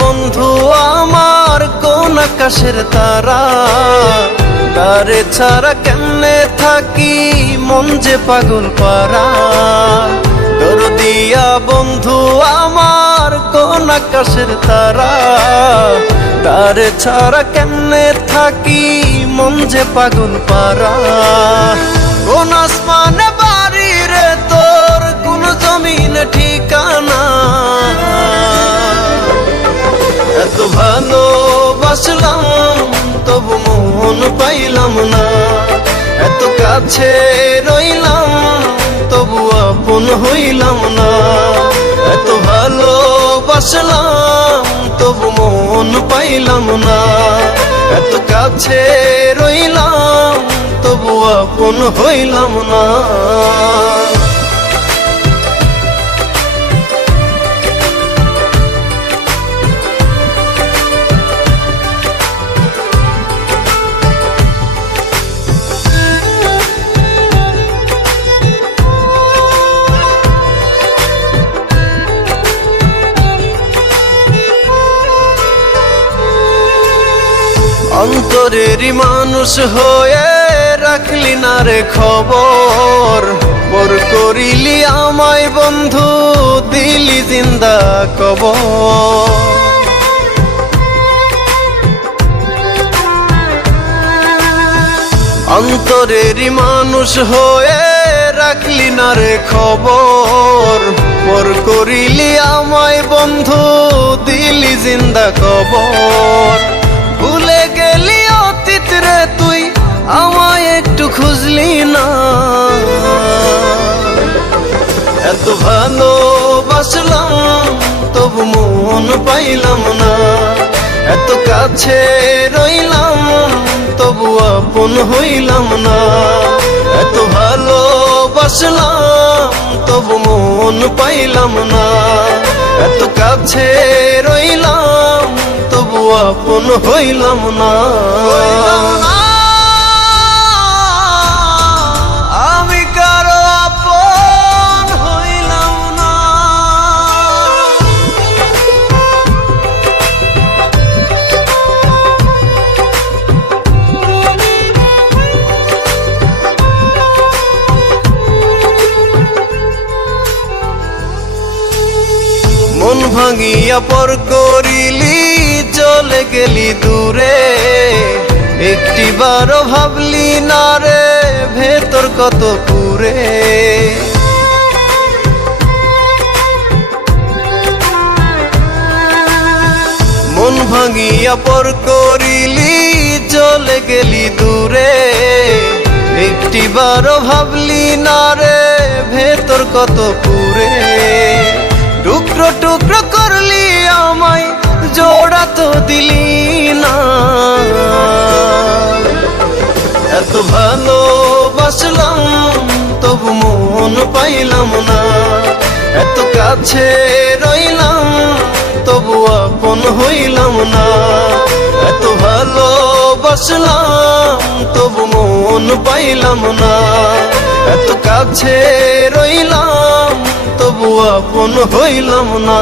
বন্ধু আমার কোন আকাশের তারা, তারে ছাড়া কেমনে থাকি মন যে পাগল পারা। দরদিয়া বন্ধু আমার কোন আকাশের তারা, তারে ছাড়া কেমনে থাকি মন যে পাগল পারা। কোন আসমানে বাড়ি রে তোর, কোন জমিনে ঠিকানা, এত ভালোবাসলাম তবু মন পাইলাম না। এত কাছে রইলাম তবু আপন হইলাম না। এত ভালোবাসলাম তবু মন পাইলাম না। এত কাছে রইলাম তবু আপন হইলাম না। অন্তরেরই মানুষ হয়ে রাখলি না রে খবর, পর করিলি আমায় বন্ধু দিলি জিন্দা কবর। অন্তরেরই মানুষ হয়ে রাখলি না রে খবর, পর করিলি আমায় বন্ধু দিলি জিন্দা কবর। ভুলে গেলি অতীত রে তুই আমায় একটু খুঁজলি না। এত ভালোবাসলাম তবু মন পাইলাম না। এত কাছে রইলাম তবু আপন হইলাম না। এত ভালোবাসলাম তবু মন পাইলাম না। এত কাছে রইলাম তবু আপন হইলাম না। আমি কারো আপন হইলাম না। মন ভাঙিয়া পর করিলি চলে গেলি দূরে, একটিবারও ভাবলি না রে ভেতর কত পুরে। মন ভাঙিয়া পর করিলি চলে গেলি দূরে, একটিবারও ভাবলি না রে ভেতর কত পুরে। টুকরো টুকরো করলি আমায় জোড়া তো দিলি না। এত ভালোবাসলাম তবু মন পাইলাম না। এত কাছে রইলাম তবু আপন হইলাম না। এত ভালোবাসলাম তবু মন পাইলাম না। এত কাছে রইলাম তবু আপন হইলাম না।